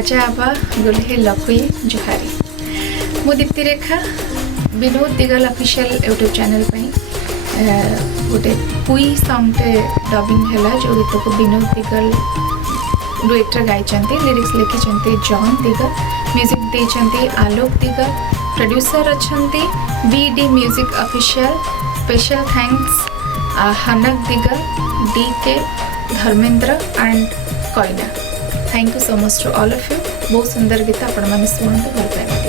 आजा आबा गुल्हे लखुई जुहारी मु दीप्ति रेखा विनोद दिगल ऑफिशियल यूट्यूब चैनल गोटे कुई सॉन्ग टे डबिंग है जो गीत को विनोद दिगल डुएटर गाई लिरिक्स लिखिं जॉन दिगल म्यूजिक देते आलोक दिगल प्रोड्यूसर अच्छा BD music official special thanks Hanak Digal DK Dharmendra and Koyna thank you so much to all of you बहुत सुंदर गीत आपण मैंने शुणु भल पाए।